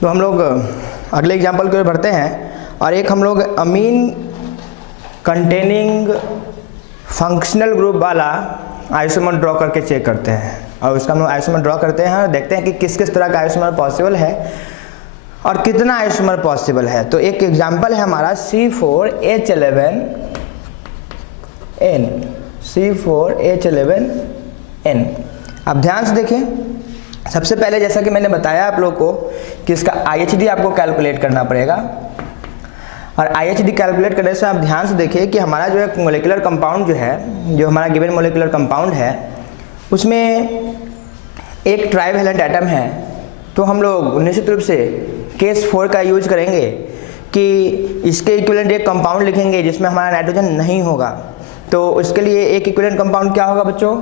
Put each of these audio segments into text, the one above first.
तो हम लोग अगले एग्जाम्पल की ओर बढ़ते हैं और एक हम लोग अमीन कंटेनिंग फंक्शनल ग्रुप वाला आइसोमर ड्रॉ करके चेक करते हैं। और उसका हम लोग आइसोमर ड्रॉ करते हैं और देखते हैं कि किस किस तरह का आइसोमर पॉसिबल है और कितना आइसोमर पॉसिबल है। तो एक एग्जाम्पल है हमारा C4H11N। C4H11N। अब ध्यान से देखिए, सबसे पहले जैसा कि मैंने बताया आप लोग को कि इसका IHD आपको कैलकुलेट करना पड़ेगा। और IHD कैलकुलेट करने से आप ध्यान से देखिए कि हमारा जो एक मोलिकुलर कंपाउंड जो है, जो हमारा गिवन मोलिकुलर कंपाउंड है, उसमें एक ट्राइवैलेंट एटम है। तो हम लोग निश्चित रूप से केस 4 का यूज करेंगे कि इसके इक्विवेलेंट एक कंपाउंड लिखेंगे जिसमें हमारा नाइट्रोजन नहीं होगा। तो उसके लिए एक इक्विवेलेंट कंपाउंड क्या होगा बच्चों,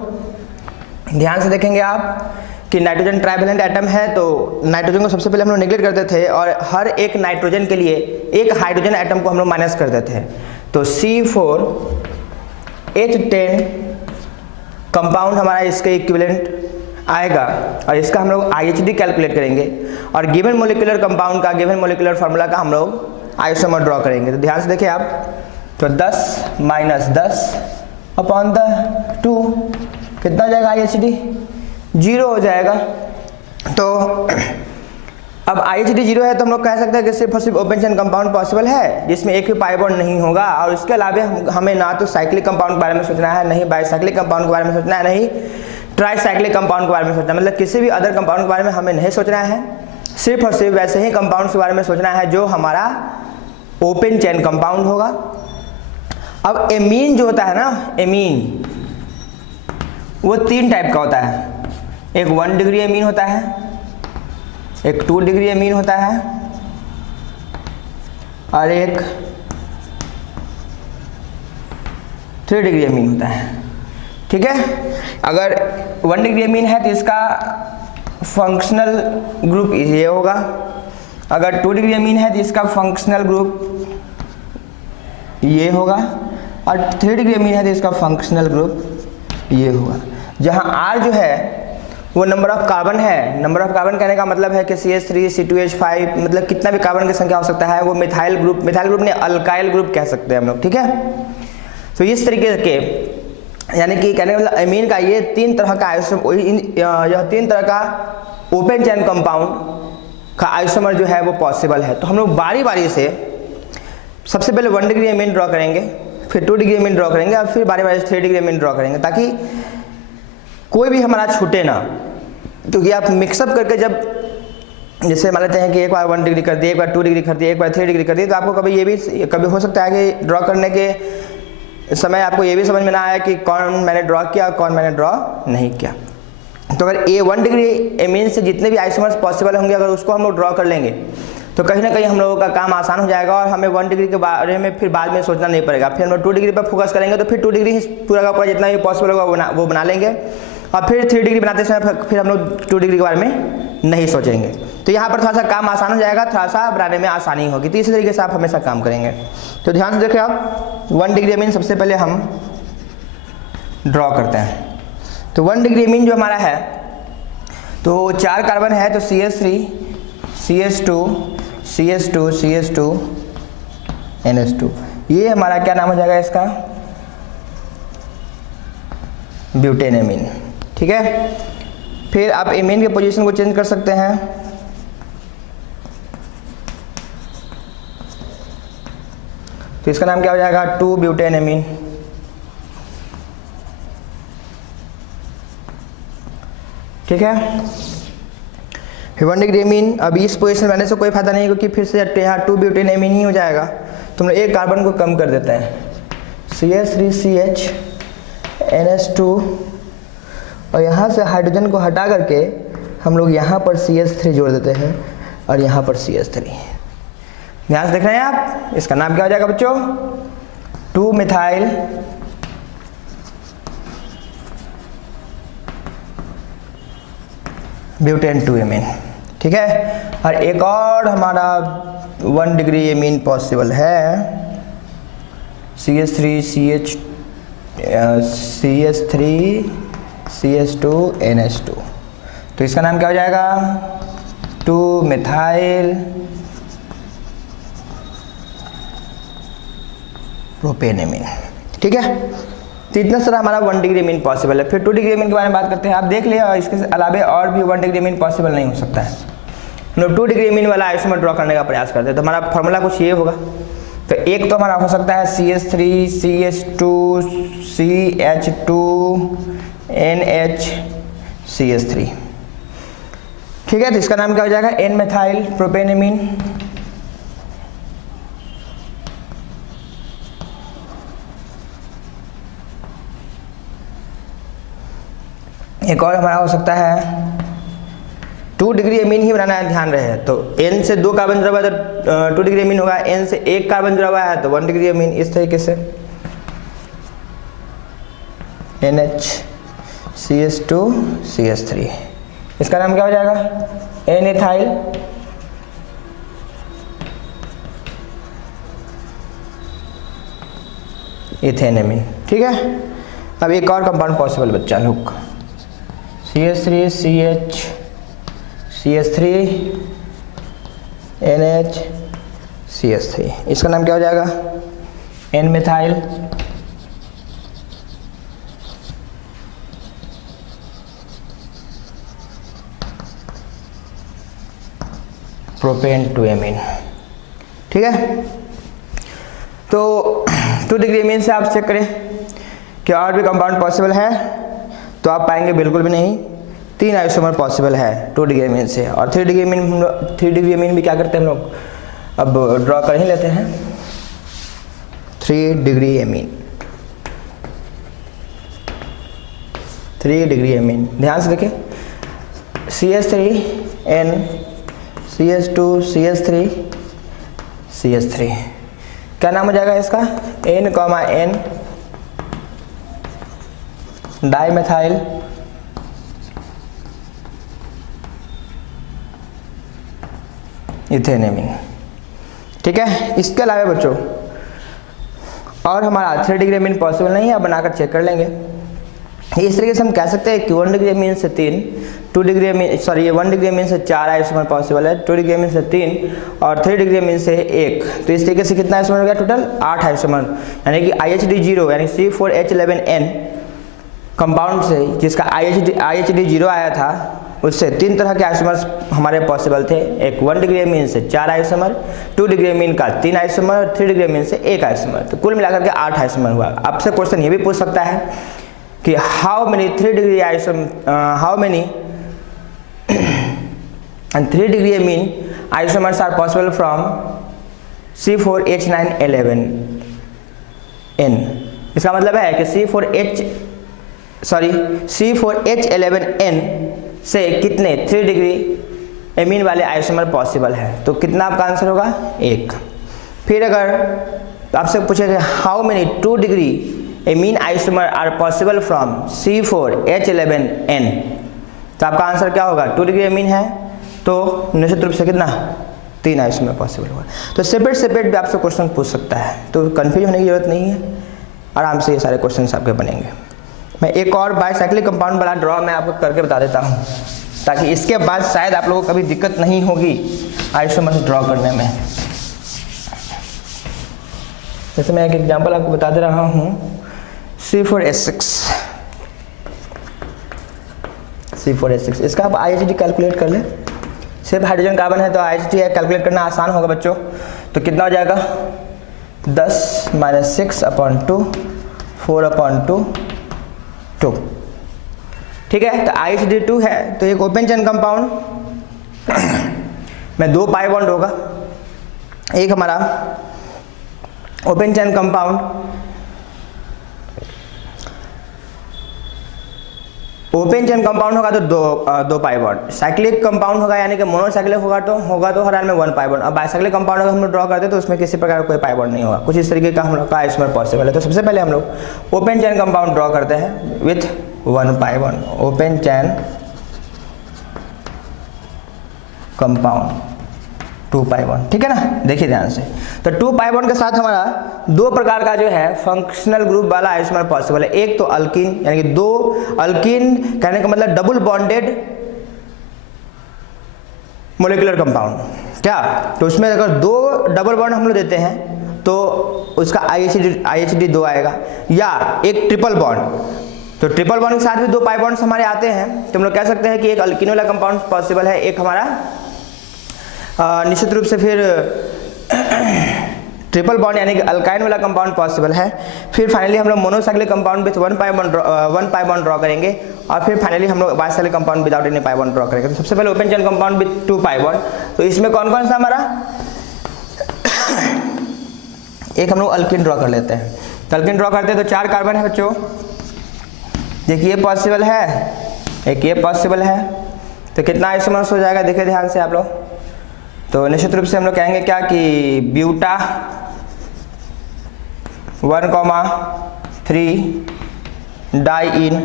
ध्यान से देखेंगे आप कि नाइट्रोजन ट्राइवैलेंट एटम है। तो नाइट्रोजन को सबसे पहले हम लोग नेग्लेक्ट करते थे और हर एक नाइट्रोजन के लिए एक हाइड्रोजन एटम को हम लोग माइनस करते थे। तो C4H10 कंपाउंड हमारा इसके इक्विवेलेंट आएगा और इसका हम लोग IHD कैलकुलेट करेंगे और गिवन मोलिकुलर कंपाउंड का, गिवन मोलिकुलर फार्मूला का हम लोग आइसोमर ड्रॉ करेंगे। तो ध्यान से देखिए आप, तो 10 - 10/2 कितना हो जाएगा IHD? 0 हो जाएगा। तो अब IHD 0 है तो हम लोग कह सकते हैं कि सिर्फ और सिर्फ ओपन चेन कंपाउंड पॉसिबल है जिसमें एक भी पाई बॉन्ड नहीं होगा। और इसके अलावा हमें ना तो साइक्लिक कंपाउंड के बारे में सोचना है, नहीं बाईसाइक्लिक कंपाउंड के बारे में सोचना है, नहीं ट्राईसाइक्लिक कंपाउंड के बारे में सोचना है। मतलब किसी भी अदर कंपाउंड के बारे में हमें नहीं सोचना है, सिर्फ और सिर्फ वैसे ही कंपाउंड के बारे में सोचना है जो हमारा ओपन चेन कंपाउंड होगा। अब एमीन जो होता है ना, एमीन वो 3 टाइप का होता है। एक 1 डिग्री एमीन होता है, एक 2 डिग्री एमीन होता है और एक 3 डिग्री एमीन होता है। ठीक है, अगर 1 डिग्री एमीन है तो इसका फंक्शनल ग्रुप ये होगा, अगर 2 डिग्री एमीन है तो इसका फंक्शनल ग्रुप ये होगा और 3 डिग्री एमीन है तो इसका फंक्शनल ग्रुप ये होगा। जहां R जो है वो नंबर ऑफ कार्बन है। नंबर ऑफ कार्बन कहने का मतलब है कि CH3 C2H5 मतलब कितना भी कार्बन की संख्या हो सकता है, वो मिथाइल ग्रुप ने अल्काइल ग्रुप कह सकते हैं हम लोग। ठीक है, तो इस तरीके के यानी कि कहने का मतलब अमीन का ये 3 तरह का यह 3 तरह का ओपन चेन कंपाउंड का आइसोमर जो है वो पॉसिबल है। तो हम लोग बारी बारी से सबसे पहले 1 डिग्री एमीन ड्रॉ करेंगे, फिर 2 डिग्री एमीन ड्रॉ करेंगे और फिर बारी बारी से 3 डिग्री एमीन ड्रॉ करेंगे ताकि कोई भी हमारा छूटे ना। क्योंकि आप मिक्सअप करके जब जैसे मान लेते हैं कि एक बार 1 डिग्री कर दिए, एक बार 2 डिग्री कर दिए, एक बार 3 डिग्री कर दिए, तो आपको कभी हो सकता है कि ड्रॉ करने के समय आपको ये भी समझ में ना आया कि कौन मैंने ड्रॉ किया और कौन मैंने ड्रॉ नहीं किया। तो अगर 1 डिग्री एमीन से जितने भी आइसोमर्स पॉसिबल होंगे अगर उसको हम लोग ड्रॉ कर लेंगे तो कहीं ना कहीं हम लोगों का काम आसान हो जाएगा और हमें 1 डिग्री के बारे में फिर बाद में सोचना नहीं पड़ेगा। फिर हम लोग 2 डिग्री पर फोकस करेंगे तो फिर 2 डिग्री ही पूरा का पूरा जितना भी पॉसिबल होगा वो बना लेंगे और फिर 3 डिग्री बनाते समय फिर हम लोग 2 डिग्री के बारे में नहीं सोचेंगे। तो यहाँ पर थोड़ा सा काम आसान हो जाएगा, थोड़ा सा बनाने में आसानी होगी। तो इसी तरीके से आप हमेशा काम करेंगे। तो ध्यान से देखिए आप, 1 डिग्री एमीन सबसे पहले हम ड्रॉ करते हैं। तो 1 डिग्री एमीन जो हमारा है तो 4 कार्बन है, तो CH3 CH2 CH2 CH2 NH2, ये हमारा क्या नाम हो जाएगा इसका, ब्यूटेन एमीन। ठीक है, फिर आप एमीन के पोजीशन को चेंज कर सकते हैं। तो इसका नाम क्या हो जाएगा, 2 ब्यूटेन एमीन। ठीक है, 1 डिग्री एमीन। अब इस पोजीशन में आने से कोई फायदा नहीं क्योंकि फिर से यहाँ 2 ब्यूटेन एमीन ही हो जाएगा। तो हम लोग एक कार्बन को कम कर देते हैं, CH3CH NH2 और यहाँ से हाइड्रोजन को हटा करके हम लोग यहाँ पर CH3 जोड़ देते हैं और यहाँ पर CH3। ध्यान से देख रहे हैं आप, इसका नाम क्या हो जाएगा बच्चों, 2 मिथाइल ब्यूटेन 2 एमीन। ठीक है, और एक और हमारा 1 डिग्री एमीन पॉसिबल है, CH3 CH3 CH2 NH2। तो इसका नाम क्या हो जाएगा, 2 मिथाइल प्रोपेनेमीन। ठीक है, तो इतना सारा हमारा 1 डिग्री अमीन पॉसिबल है। फिर 2 डिग्री अमीन के बारे में बात करते हैं। आप देख लिया, इसके अलावा और भी 1 डिग्री अमीन पॉसिबल नहीं हो सकता है। हम लोग 2 डिग्री अमीन वाला आइसोमर ड्रॉ करने का प्रयास करते हैं। तो हमारा फॉर्मूला कुछ ये होगा। तो एक तो हमारा हो सकता है CH3 CH2 CH2 NHCH3। ठीक है, तो इसका नाम क्या हो जाएगा, N मिथाइल प्रोपेनेमीन। एक और हमारा हो सकता है 2 डिग्री अमीन ही बनाना है, ध्यान रहे। तो N से 2 कार्बन जुड़ा हुआ है तो 2 डिग्री अमीन होगा, N से 1 कार्बन जुड़ा हुआ है तो 1 डिग्री अमीन। इस तरीके से NHCH2 CH3, इसका नाम क्या हो जाएगा, N इथाइल इथेनेमीन। ठीक है, अब एक और कंपाउंड पॉसिबल बच्चा लोग, CH3 CH CH3 NH CH3, इसका नाम क्या हो जाएगा, N मिथाइल प्रोपेन 2 अमीन। ठीक है, तो 2 डिग्री अमीन से आप चेक करें कि और भी कंपाउंड पॉसिबल है, तो आप पाएंगे बिल्कुल भी नहीं। 3 आइसोमर पॉसिबल है 2 डिग्री अमीन से। और 3 डिग्री अमीन भी क्या करते हैं हम लोग, अब ड्रॉ कर ही लेते हैं। 3 डिग्री अमीन, 3 डिग्री अमीन, ध्यान से देखिए, CH3 N CH2 CH3 CH3, क्या नाम हो जाएगा इसका, N, N डाइमेथाइल इथेनेमीन। ठीक है, इसके अलावा बच्चों और हमारा 3 डिग्री अमीन पॉसिबल नहीं है, अब बनाकर चेक कर लेंगे। इस तरीके से हम कह सकते हैं कि 1 डिग्री अमीन से 3, 2 डिग्री अमीन सॉरी 1 डिग्री अमीन से 4 आइसोमर पॉसिबल है, 2 डिग्री अमीन से 3 और 3 डिग्री अमीन से 1। तो इस तरीके से कितना आइसोमर हो गया, टोटल 8 आइसोमर, यानी कि IHD0 यानी C4H11N कंपाउंड से जिसका IHD0 आया था, उससे 3 तरह के आइसोमर्स हमारे पॉसिबल थे। एक 1 डिग्री अमीन से 4 आइसोमर, 2 डिग्री अमीन का 3 आइसोमर और 3 डिग्री अमीन से 1 आइसोमर। तो कुल मिलाकर के 8 आइसोमर हुआ। आपसे क्वेश्चन ये भी पूछ सकता है कि how many 3 degree amine isomers are possible from C4H911N। इसका मतलब है कि C4H11N से कितने 3 डिग्री अमीन वाले आइसोमर पॉसिबल है। तो कितना आपका आंसर होगा, 1। फिर अगर आपसे पूछेगा how many 2 degree amine isomer are possible from C4H11N, तो आपका आंसर क्या होगा, 2 डिग्री अमीन है तो निश्चित रूप से कितना, 3 आइसोमर पॉसिबल होगा। तो सेपरेट भी आपसे क्वेश्चन पूछ सकता है, तो कंफ्यूज होने की जरूरत नहीं है, आराम से ये सारे क्वेश्चन आपके बनेंगे। मैं एक और बाइसाइक्लिक कंपाउंड वाला ड्रॉ मैं आपको करके बता देता हूँ, ताकि इसके बाद शायद आप लोगों को कभी दिक्कत नहीं होगी आइसोमर ड्रॉ करने में। जैसे मैं एक एग्जांपल आपको बता दे रहा हूँ, C4H6, इसका आप IHD कैलकुलेट कर ले। सिर्फ हाइड्रोजन कार्बन है तो IHD कैलकुलेट करना आसान होगा बच्चों। तो कितना हो जाएगा, 10 - 6/2 4/2 2। ठीक है, तो IHD2 है तो एक ओपन चेन कंपाउंड में 2 पाई बॉन्ड होगा। एक हमारा ओपन चेन कंपाउंड होगा तो दो पाई बॉन्ड। साइक्लिक कंपाउंड होगा यानी कि मोनोसाइक्लिक होगा तो हर में 1 पाई बॉन्ड। अब बाइसाइक्लिक कंपाउंड अगर हम लोग ड्रॉ करते हैं तो उसमें किसी प्रकार का कोई पाई बॉन्ड नहीं होगा। कुछ इस तरीके का हम लोग का आइसोमर पॉसिबल है। तो सबसे पहले हम लोग ओपन चेन कंपाउंड ड्रॉ करते हैं with 1 pi bond. Open chain compound 2 pi bond, ठीक है ना। देखिए ध्यान से, तो 2 पाई बॉन्ड के साथ हमारा 2 प्रकार का जो है फंक्शनल ग्रुप वाला आइसोमर पॉसिबल है। एक तो अल्कीन, यानी कि 2 अल्कीन कहने का मतलब डबल बॉन्डेड मोलिकुलर कंपाउंड क्या, तो उसमें अगर 2 डबल बॉन्ड हम लोग देते हैं तो उसका IHD 2 आएगा, या एक ट्रिपल बॉन्ड, तो ट्रिपल बॉन्ड के साथ भी 2 पाई बॉन्ड्स हमारे आते हैं, तो हम लोग कह सकते हैं कि एक अल्किनो वाला कंपाउंड पॉसिबल है, एक हमारा निश्चित रूप से फिर ट्रिपल बॉन्ड यानी कि अल्काइन वाला कंपाउंड पॉसिबल है। फिर फाइनली हम लोग monocyclic compound with 1 pi bond draw करेंगे, और फिर फाइनली हम लोग bicyclic compound without any pi bond draw करेंगे। तो सबसे पहले open chain compound with 2 pi bond, तो इसमें कौन कौन सा हमारा एक हम लोग अल्किन ड्रॉ कर लेते हैं। तो अल्किन ड्रॉ करते हैं तो 4 कार्बन है बच्चों, देखिए ये पॉसिबल है, एक ये पॉसिबल है, तो कितना आइसोमर्स हो जाएगा देखिए ध्यान से आप लोग। तो निश्चित रूप से हम लोग कहेंगे क्या कि ब्यूटा 1,3 डाइइन,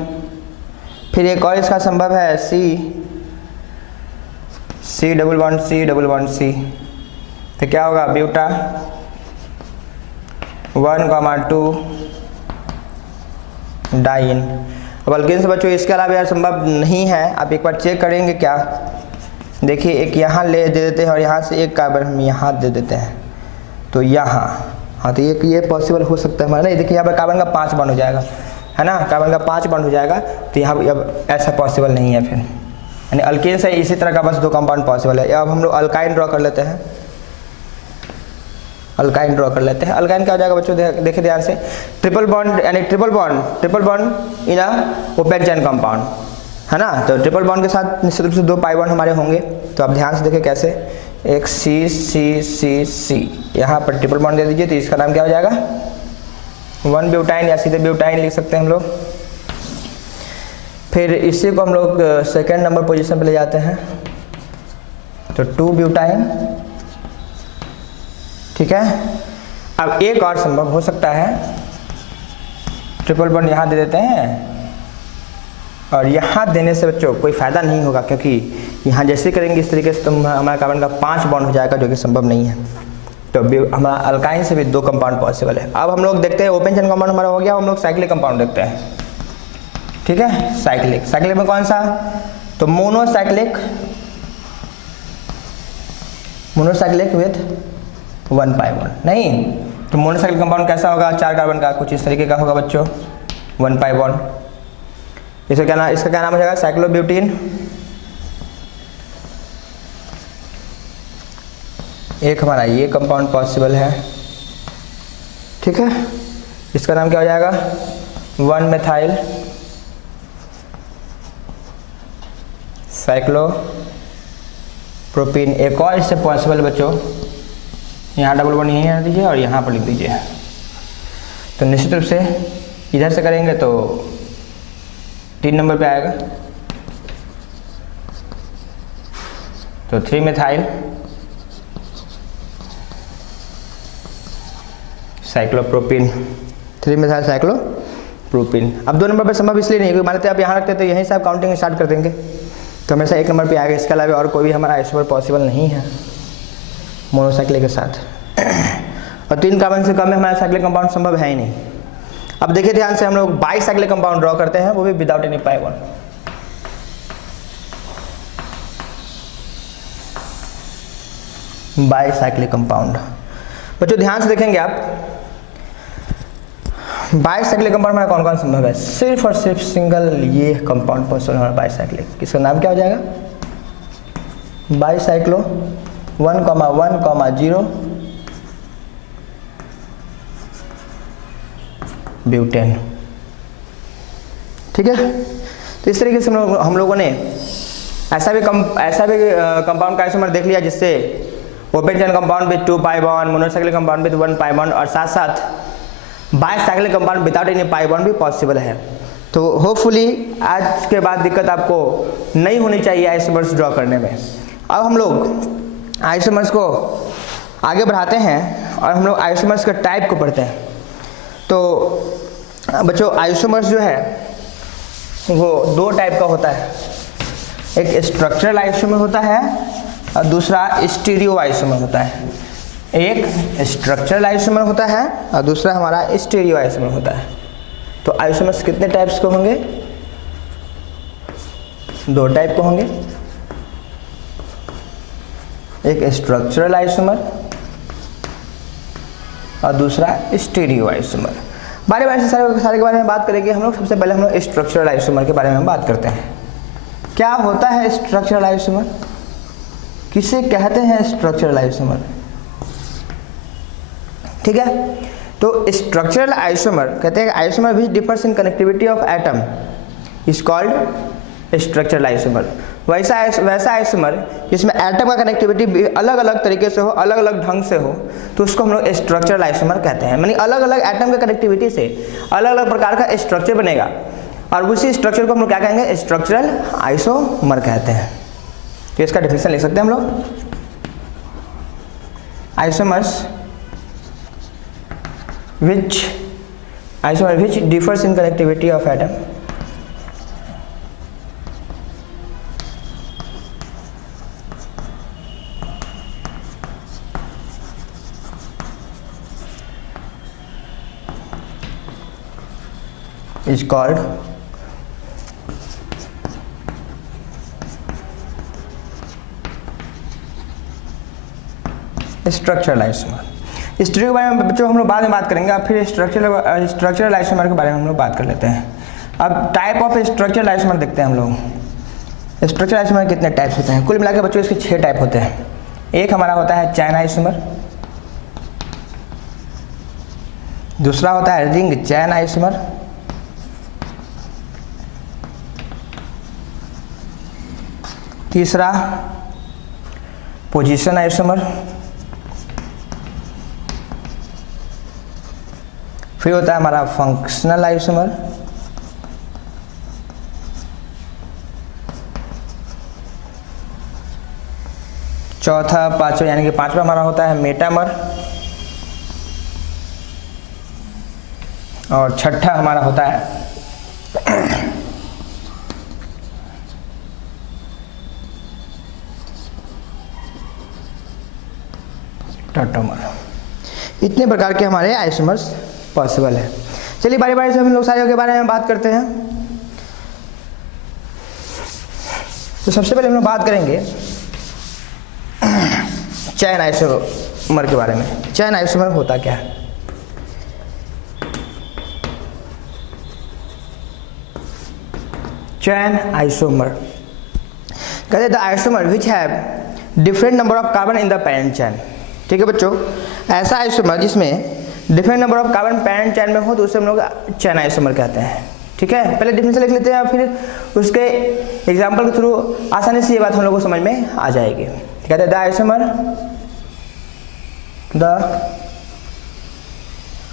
फिर एक और इसका संभव है C डबल बॉन्ड C, तो क्या होगा ब्यूटा 1,2 डाइइन। अब अल्किन से बच्चों इसके अलावा यार संभव नहीं है, आप एक बार चेक करेंगे क्या, देखिए एक यहाँ ले दे देते हैं और यहाँ से एक कार्बन हम यहाँ दे देते हैं, तो यहाँ, हाँ तो ये पॉसिबल हो सकता है हमारा। नहीं देखिए यहाँ पर कार्बन का 5 बॉन्ड हो जाएगा, है ना, कार्बन का 5 बॉन्ड हो जाएगा, तो यहाँ अब ऐसा पॉसिबल नहीं है फिर, यानी अल्किन से इसी तरह का बस 2 कंपाउंड पॉसिबल है। अब हम लोग अल्काइन ड्रॉ कर लेते हैं, अल्काइन ड्रॉ कर लेते हैं। अल्काइन क्या हो जाएगा बच्चों, देखिए ध्यान से, ट्रिपल बॉन्ड यानी triple bond in a open chain compound, है ना, तो ट्रिपल बॉन्ड के साथ निश्चित रूप से 2 पाई बॉन्ड हमारे होंगे। तो आप ध्यान से देखिए कैसे, एक C, यहाँ पर ट्रिपल बॉन्ड दे दीजिए, तो इसका नाम क्या हो जाएगा 1 ब्यूटाइन, या सीधे ब्यूटाइन लिख सकते हैं हम लोग। फिर इसी को हम लोग सेकेंड नंबर पोजीशन पे ले जाते हैं, तो 2 ब्यूटाइन, ठीक है। अब एक और संभव हो सकता है, ट्रिपल बॉन्ड यहाँ दे देते हैं, और यहाँ देने से बच्चों कोई फ़ायदा नहीं होगा, क्योंकि यहाँ जैसे करेंगे इस तरीके से तो हमारा कार्बन का 5 बॉन्ड हो जाएगा, जो कि संभव नहीं है। तो हमारा अल्काइन से भी 2 कंपाउंड पॉसिबल है। अब हम लोग देखते हैं ओपन चेन कंपाउंड हमारा हो गया, हम लोग साइक्लिक कंपाउंड देखते हैं, ठीक है। साइक्लिक में कौन सा, तो मोनोसाइक्लिक विथ 1 पाई बॉन्ड, नहीं तो मोनोसाइक्लिक कंपाउंड कैसा होगा, 4 कार्बन का कुछ इस तरीके का होगा बच्चों, 1 पाई बॉन्ड। इसका क्या नाम हो जाएगा साइक्लोब्यूटीन, एक हमारा ये कंपाउंड पॉसिबल है, ठीक है। इसका नाम क्या हो जाएगा 1 मेथाइल साइक्लोप्रोपीन। एक और इससे पॉसिबल बच्चों, यहाँ डबल बॉन्ड यहीं रख दीजिए और यहाँ पर लिख दीजिए। तो निश्चित रूप से इधर से करेंगे तो 3 नंबर पे आएगा, तो 3 मेथाइल साइक्लोप्रोपीन, 3 मेथाइल साइक्लोप्रोपीन। अब 2 नंबर पे संभव इसलिए नहीं, क्योंकि मान लेते आप यहाँ रखते तो यहीं से आप काउंटिंग स्टार्ट कर देंगे, तो हमेशा 1 नंबर पे आएगा। इसके अलावा और कोई भी हमारा आइसोमर पॉसिबल नहीं है मोनोसाइक्लिक के साथ, और 3 कार्बन से कम में हमारा साइक्लिक कंपाउंड संभव है ही नहीं। अब देखिए ध्यान से, हम लोग बाईसाइक्लिक कंपाउंड ड्रॉ करते हैं, वो भी without any pi bond. Bicyclic compound बच्चों ध्यान से देखेंगे आप, बाईसाइक्लिक कंपाउंड हमारा कौन कौन संभव है, सिर्फ और सिर्फ सिंगल ये कंपाउंड पॉसिबल हमारा बाईसाइक्लिक। इसका नाम क्या हो जाएगा बाईसाइक्लो 1,1,0 ब्यूटेन, ठीक है। तो इस तरीके से हम लोगों ने ऐसा भी कंपाउंड का आइसोमर देख लिया, जिससे open chain compound with 2 pi bond, monocyclic compound with 1 pi bond, और साथ साथ bicyclic compound without any pi bond भी पॉसिबल है। तो होपफुली आज के बाद दिक्कत आपको नहीं होनी चाहिए आइसोमर्स ड्रॉ करने में। अब हम लोग आइसोमर्स को आगे बढ़ाते हैं और हम लोग आइसोमर्स के टाइप को पढ़ते हैं। तो बच्चों आइसोमर्स जो है वो 2 टाइप का होता है, एक स्ट्रक्चरल आइसोमर होता है और दूसरा स्टीरियो आइसोमर होता है। एक स्ट्रक्चरल आइसोमर होता है और दूसरा हमारा स्टीरियो आइसोमर होता है। तो आइसोमर्स कितने टाइप्स के होंगे, 2 टाइप के होंगे। एक स्ट्रक्चरल आइसोमर और दूसरा स्टीरियो आइसोमर। बारे बारे से सारे के बारे में बात करेंगे हम लोग। सबसे पहले हम लोग स्ट्रक्चरल आइसोमर के बारे में बात करते हैं। क्या होता है स्ट्रक्चरल आइसोमर, किसे कहते हैं स्ट्रक्चरल आइसोमर? ठीक है, तो स्ट्रक्चरल आइसोमर कहते हैं isomer which differs in connectivity of atom is called structural isomer. वैसा आइसोमर जिसमें एटम का कनेक्टिविटी अलग अलग तरीके से हो, अलग अलग ढंग से हो, तो उसको हम लोग स्ट्रक्चरल आइसोमर कहते हैं। यानी अलग अलग एटम के कनेक्टिविटी से अलग अलग प्रकार का स्ट्रक्चर बनेगा और उसी स्ट्रक्चर को हम लोग क्या कहेंगे? स्ट्रक्चरल आइसोमर कहते हैं। तो इसका डेफिनेशन लिख सकते हैं हम लोग। Isomers which differs in connectivity of atom is called structural isomer। Stereo के बारे में बच्चों हम लोग बाद में बात करेंगे। अब फिर स्ट्रक्चरल आइसोमर के बारे में हम लोग बात कर लेते हैं। अब टाइप ऑफ स्ट्रक्चरल आइसोमर देखते हैं हम लोग। स्ट्रक्चरल आइसोमर कितने टाइप्स होते हैं? कुल मिलाकर बच्चों इसके 6 टाइप होते हैं। एक हमारा होता है चैन आइसोमर, दूसरा होता है रिंग चैन आइसोमर, तीसरा पोजीशन आइसोमर, फिर होता है हमारा फंक्शनल आइसोमर, चौथा पांचवा यानी कि पांचवा हमारा होता है मेटामर, और छठा हमारा होता है टॉटोमर। इतने प्रकार के हमारे आइसोमर्स पॉसिबल है। चलिए बारी बारी से हम लोग सारे के बारे में बात करते हैं। तो सबसे पहले हम लोग बात करेंगे चैन आइसोमर के बारे में। चैन आइसोमर होता क्या है? चैन आइसोमर कहते हैं the isomer which have different number of carbon in the parent chain. ठीक है बच्चों, ऐसा आइसोमर जिसमें different number of carbon parent chain में हो तो उसे हम लोग चैन आइसोमर कहते हैं। ठीक है, पहले डिफिनेशन लिख लेते हैं, फिर उसके एग्जांपल के थ्रू आसानी से ये बात हम लोग को समझ में आ जाएगी। कहते हैं the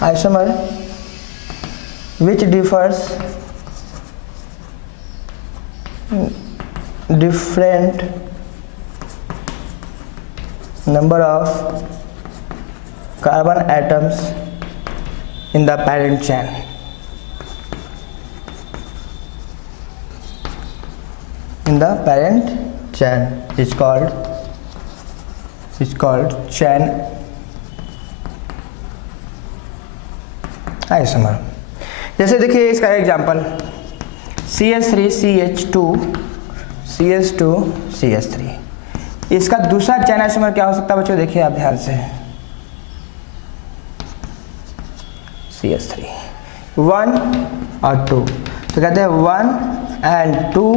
isomer which differs different number of carbon atoms in the parent chain is called chain isomer। जैसे देखिए इसका एग्जांपल CH3CH2 CH2 CH3, इसका दूसरा चैन आइसोमर क्या हो सकता है बच्चों? देखिए आप ध्यान से, CH3 1 और 2, तो कहते हैं 1 and 2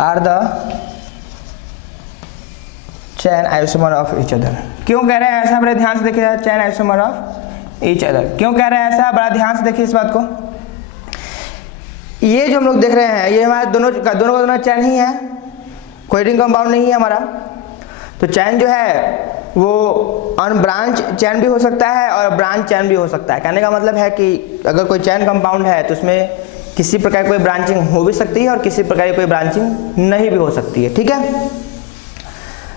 are the chain isomer of each other. क्यों कह रहे हैं ऐसा? बड़े ध्यान से देखिए, chain isomer of each other क्यों कह रहे हैं ऐसा? बड़ा ध्यान से देखिए इस बात को। ये जो हम लोग देख रहे हैं ये हमारे दोनों चैन ही है, कोई रिंग कंपाउंड नहीं है हमारा। तो चैन जो है वो अनब्रांच चैन भी हो सकता है और ब्रांच चैन भी हो सकता है। कहने का मतलब है कि अगर कोई चैन कंपाउंड है तो उसमें किसी प्रकार कोई ब्रांचिंग हो भी सकती है और किसी प्रकार की कोई ब्रांचिंग नहीं भी हो सकती है। ठीक है,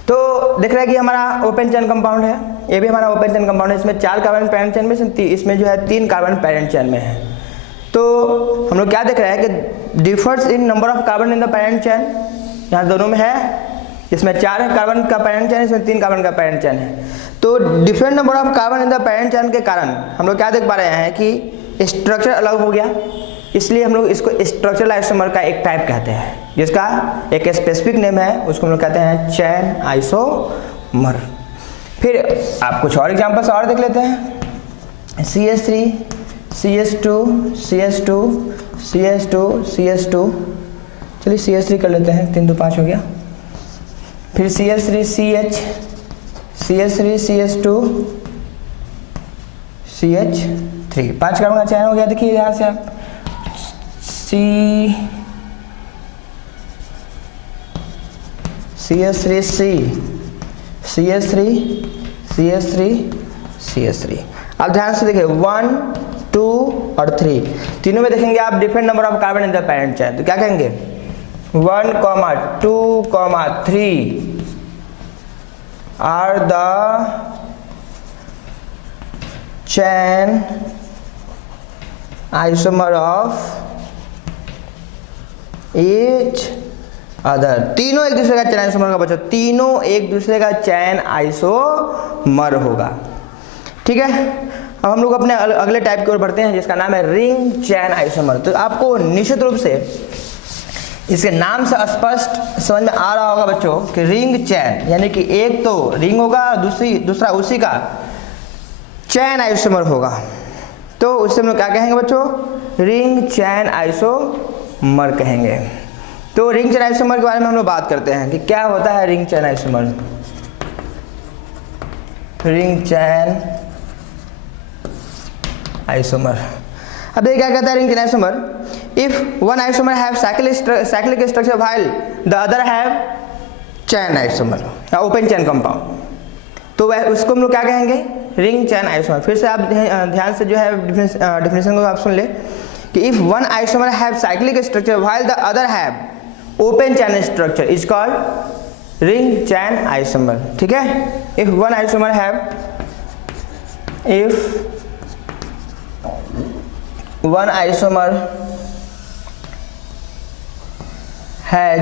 तो देख रहे हैं कि हमारा ओपन चैन कंपाउंड है, ये भी हमारा ओपन चैन कंपाउंड है। इसमें 4 कार्बन पेरेंट चैन में, इसमें जो है 3 कार्बन पेरेंट चैन में है। तो हम लोग क्या देख रहे हैं कि differs in number of carbon in the parent chain, यहाँ दोनों में है, इसमें 4 कार्बन का पेरेंट चैन, इसमें 3 कार्बन का पेरेंट चैन है। तो different number of carbon in the parent chain के कारण हम लोग क्या देख पा रहे हैं कि स्ट्रक्चर अलग हो गया, इसलिए हम लोग इसको स्ट्रक्चरल आइसोमर का एक टाइप कहते हैं, जिसका एक स्पेसिफिक नेम है, उसको हम लोग कहते हैं चैन आइसोमर। आइसोमर। फिर आप कुछ और एग्जांपल्स और देख लेते हैं। CH3 CH2 CH2 CH2 CH2, चलिए CH3 कर लेते हैं, 3 2 5 हो गया। फिर CH3 CH CH3 CH2 CH3, 5 carbon का चयन हो गया। देखिए यहाँ से आप CH3 CH3 CH3 CH3। अब ध्यान से देखिए 1 2 और 3 तीनों में देखेंगे आप different number of carbon in the parent chain. तो क्या कहेंगे 1, 2, 3 are the chain isomer of each other. तीनों एक दूसरे का चैन आइसोमर का बच्चों, तीनों एक दूसरे का चैन आइसोमर होगा। ठीक है, अब हम लोग अपने अगले टाइप की ओर बढ़ते हैं जिसका नाम है रिंग चैन आइसोमर। तो आपको निश्चित रूप से इसके नाम से स्पष्ट समझ में आ रहा होगा बच्चों कि रिंग चैन यानी कि एक तो रिंग होगा और दूसरा उसी का चैन आइसोमर होगा। तो उससे हम लोग क्या कहेंगे बच्चों, रिंग चैन आइसोमर कहेंगे। तो रिंग चैन आइसोमर के बारे में हम लोग बात करते हैं कि क्या होता है रिंग चैन आइसोमर। रिंग चैन आइसोमर, अब ये क्या कहता है ring chain isomer, if one isomer have cyclic structure while the other have chain isomer या ओपन चैन कंपाउंड, तो वह उसको हम लोग क्या कहेंगे, रिंग चैन आइसोमर। फिर से आप ध्यान से जो है डिफिनेशन को आप सुन ले कि if one isomer have cyclic structure while the other have open chain structure is called ring chain isomer. ठीक है, if one isomer have one isomer has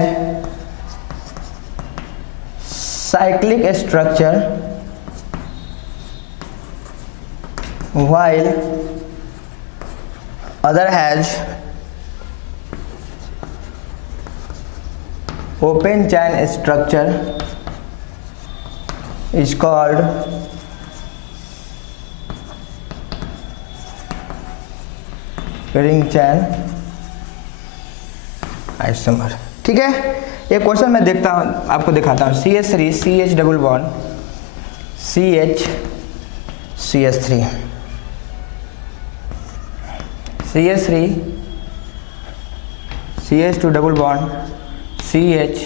cyclic structure while other has open chain structure is called ring chain isomer. ठीक है, ये question मैं देखता हूँ, आपको दिखाता हूँ। CH3 CH double bond CH CH3 CH3 CH2 double bond CH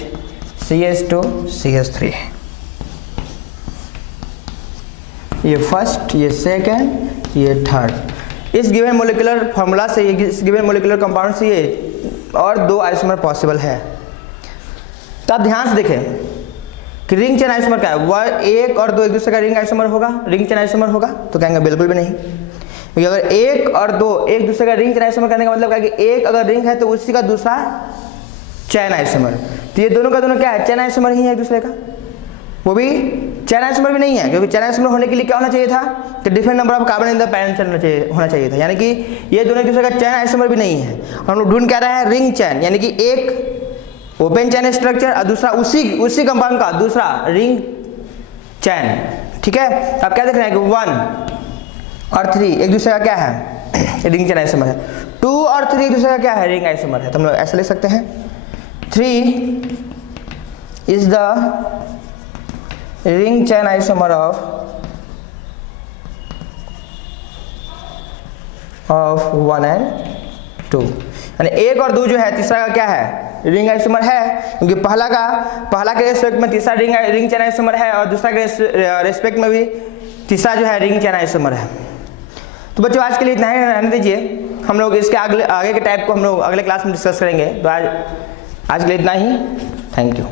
CH2 CH3, ये फर्स्ट, ये सेकंड, ये थर्ड। इस गिवन मोलिकुलर फार्मूला से, इस गिवन मोलिकुलर कंपाउंड से ये और 2 आइसोमर पॉसिबल है। तो आप ध्यान से देखें कि रिंग चैन आइसोमर क्या है, वह 1 और 2 एक दूसरे का रिंग आइसोमर होगा, रिंग चैन आइसोमर होगा। तो कहेंगे बिल्कुल भी नहीं, क्योंकि अगर 1 और 2 एक दूसरे का रिंग चैन आइसोमर करने का मतलब क्या है कि एक अगर रिंग है तो उसी का दूसरा चैन आइसोमर। तो ये दोनों का दोनों क्या है, चैन आइसोमर ही है एक दूसरे का। वो भी चैन आइसोमर भी नहीं है, क्योंकि चैन आइसोमर होने के लिए क्या होना चाहिए था, तो different number of carbon in the parent chain होना चाहिए था। यानी कि ये दोनों एक दूसरे का चैन आइसोमर भी नहीं है। हम लोग ढूंढ क्या रहे हैं, रिंग चैन, यानी कि एक ओपन चैन स्ट्रक्चर और दूसरा उसी कंपाउंड का दूसरा रिंग चैन। ठीक है, अब क्या देख रहे हैं कि 1 और 3 एक दूसरे का क्या है, रिंग चैन आइसोमर है। 2 और 3 एक दूसरे का क्या है, रिंग आइसोमर है। तो हम लोग ऐसे लिख सकते हैं 3 is the ring chain isomer of 1 and 2, यानी 1 और 2 जो है तीसरा का क्या है, रिंग आइसोमर है, क्योंकि पहला के रेस्पेक्ट में तीसरा रिंग चैन आइसोमर है और दूसरा के रेस्पेक्ट में भी तीसरा जो है रिंग चैन आइसोमर है। तो बच्चों आज के लिए इतना ही रहने दीजिए, हम लोग इसके आगे के टाइप को हम लोग अगले क्लास में डिस्कस करेंगे। तो आज के लिए इतना ही, थैंक यू।